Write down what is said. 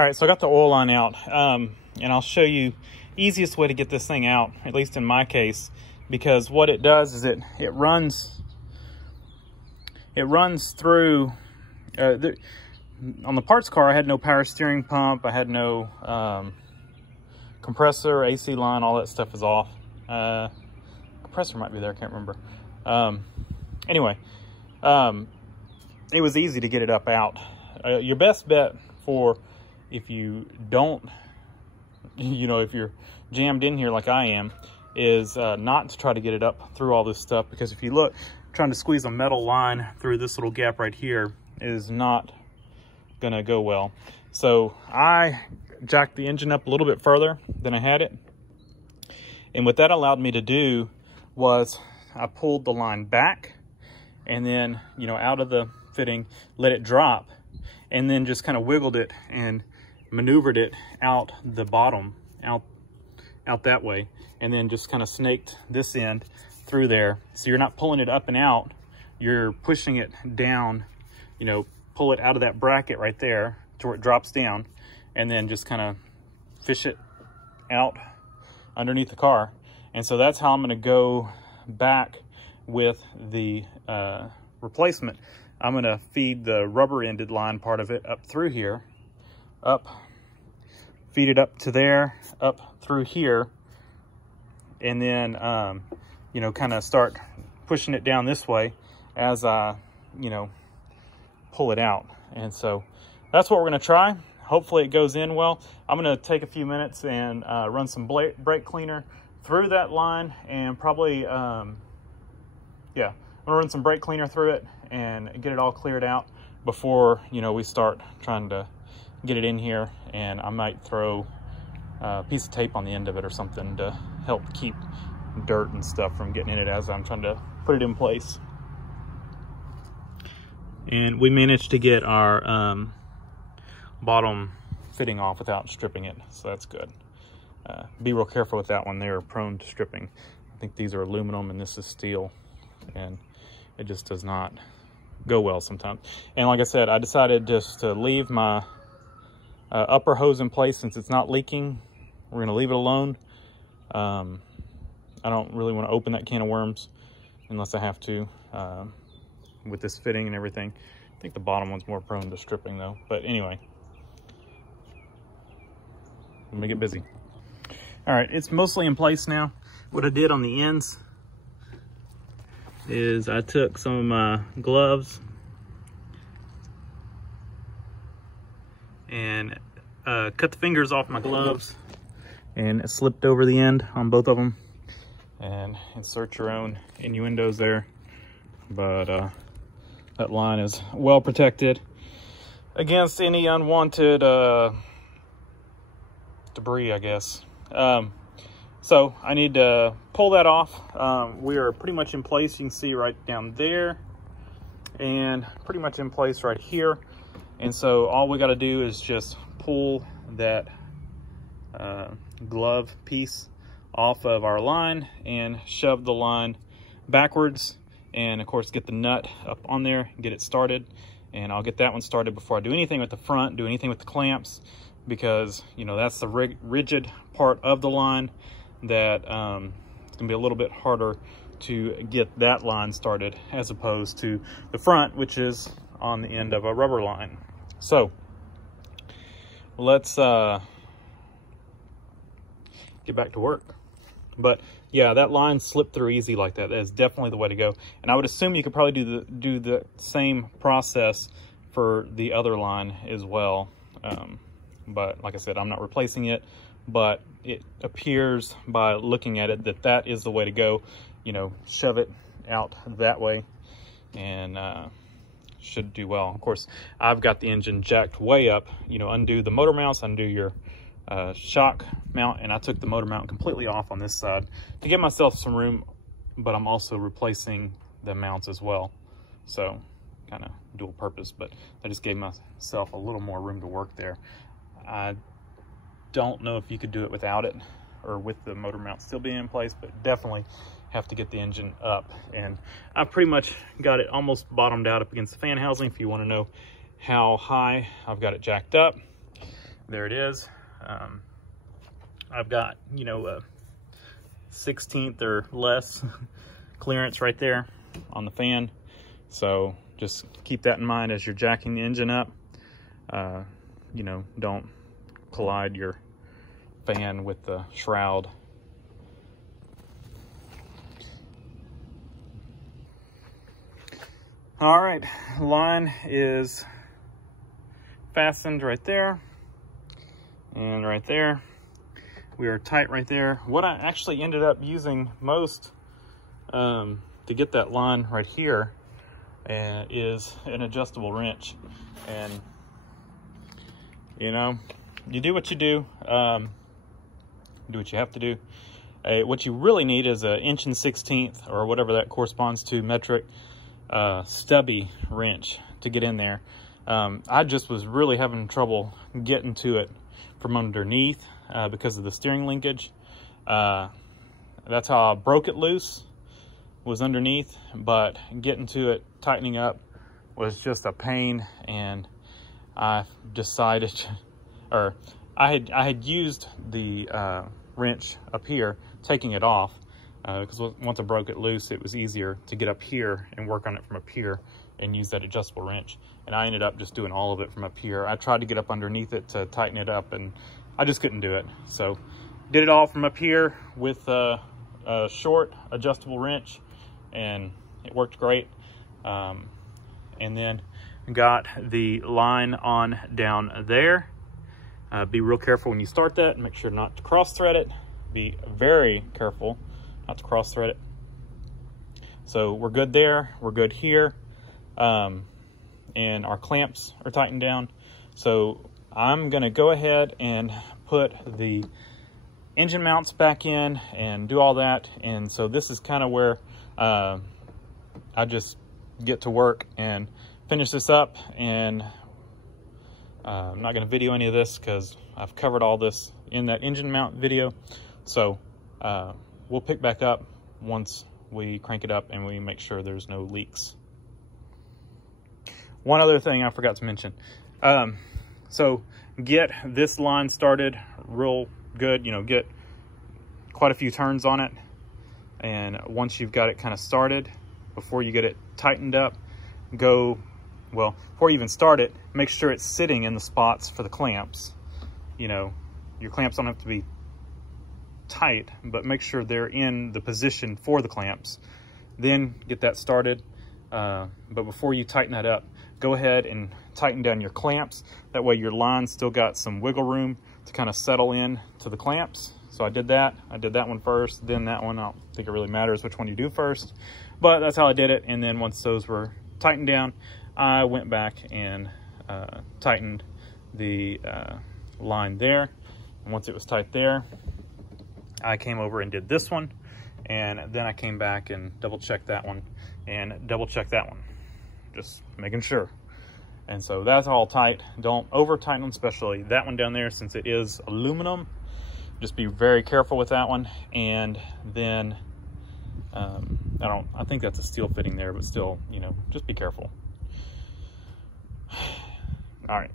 All right, so I got the oil line out, and I'll show you easiest way to get this thing out, at least in my case, because what it does is it runs through, on the parts car I had no power steering pump, I had no compressor, AC line, all that stuff is off. Compressor might be there, I can't remember. Anyway, it was easy to get it up out. Your best bet for if you don't, if you're jammed in here like I am, is not to try to get it up through all this stuff, because if you look, trying to squeeze a metal line through this little gap right here is not gonna go well. So I jacked the engine up a little bit further than I had it, and what that allowed me to do was I pulled the line back and then, out of the fitting, let it drop, and then just kind of wiggled it and maneuvered it out the bottom, out that way, and then just kind of snaked this end through there. So you're not pulling it up and out, you're pushing it down, pull it out of that bracket right there to where it drops down, and then just kind of fish it out underneath the car. And so that's how I'm going to go back with the replacement. I'm going to feed the rubber ended line part of it up through here, feed it up to there, up through here, and then kind of start pushing it down this way as I pull it out. And so that's what we're going to try. Hopefully it goes in well. I'm going to take a few minutes and run some brake cleaner through that line, and probably I'm going to run some brake cleaner through it and get it all cleared out before we start trying to get it in here. And I might throw a piece of tape on the end of it or something to help keep dirt and stuff from getting in it as I'm trying to put it in place. And we managed to get our bottom fitting off without stripping it, so that's good. Be real careful with that one. They're prone to stripping. I think these are aluminum and this is steel, and it just does not go well sometimes. And like I said, I decided just to leave my upper hose in place since it's not leaking. We're going to leave it alone. I don't really want to open that can of worms unless I have to with this fitting and everything. I think the bottom one's more prone to stripping though. But anyway, let me get busy. All right, it's mostly in place now. What I did on the ends is I took some of my gloves and cut the fingers off my gloves, and it slipped over the end on both of them. And insert your own innuendos there, but that line is well protected against any unwanted debris, I guess. So I need to pull that off. We are pretty much in place. You can see right down there, and pretty much in place right here. And so all we got to do is just pull that glove piece off of our line and shove the line backwards, and of course get the nut up on there and get it started. And I'll get that one started before I do anything with the front, do anything with the clamps, because that's the rigid part of the line that it's gonna be a little bit harder to get that line started as opposed to the front, which is on the end of a rubber line. So let's get back to work. But yeah, that line slipped through easy like that. That is definitely the way to go. And I would assume you could probably do the same process for the other line as well. But like I said, I'm not replacing it, but it appears by looking at it that that is the way to go. Shove it out that way, and should do well. Of course, I've got the engine jacked way up. Undo the motor mounts, undo your shock mount, and I took the motor mount completely off on this side to give myself some room, but I'm also replacing the mounts as well. So kind of dual purpose, but I just gave myself a little more room to work there. I don't know if you could do it without it or with the motor mount still being in place, but definitely have to get the engine up. And I've pretty much got it almost bottomed out up against the fan housing. If you want to know how high I've got it jacked up, there it is. I've got, you know, a 1/16 or less clearance right there on the fan. So just keep that in mind as you're jacking the engine up. You know, don't collide your fan with the shroud. All right, line is fastened right there and right there. We are tight right there. What I actually ended up using most to get that line right here is an adjustable wrench. And you know, you do what you do, do what you have to do. What you really need is an 1/16 or whatever that corresponds to metric stubby wrench to get in there. I just was really having trouble getting to it from underneath because of the steering linkage. That's how I broke it loose, was underneath, but getting to it, tightening up was just a pain. And I decided, or I had used the wrench up here, taking it off, because once I broke it loose, it was easier to get up here and work on it from up here and use that adjustable wrench. And I ended up just doing all of it from up here. I tried to get up underneath it to tighten it up, and I just couldn't do it. So did it all from up here with a short adjustable wrench, and it worked great. And then got the line on down there. Be real careful when you start that, and make sure not to cross thread it. Be very careful not to cross thread it. So we're good there, we're good here. And our clamps are tightened down. So I'm gonna go ahead and put the engine mounts back in and do all that. And so this is kind of where I just get to work and finish this up. And I'm not gonna video any of this because I've covered all this in that engine mount video. So we'll pick back up once we crank it up and we make sure there's no leaks. One other thing I forgot to mention. So get this line started real good, you know, get quite a few turns on it. And once you've got it kind of started, before you get it tightened up, well, before you even start it, make sure it's sitting in the spots for the clamps. You know, your clamps don't have to be tight, but make sure they're in the position for the clamps. Then get that started. But before you tighten that up, go ahead and tighten down your clamps. That way your line's still got some wiggle room to kind of settle in to the clamps. So I did that one first, then that one. I don't think it really matters which one you do first, but that's how I did it. And then once those were tightened down, I went back and tightened the line there. And once it was tight there, I came over and did this one. And then I came back and double checked that one and double checked that one, just making sure. And so that's all tight. Don't over tighten them, especially that one down there, since it is aluminum. Just be very careful with that one. And then I think that's a steel fitting there, but still, you know, just be careful. All right.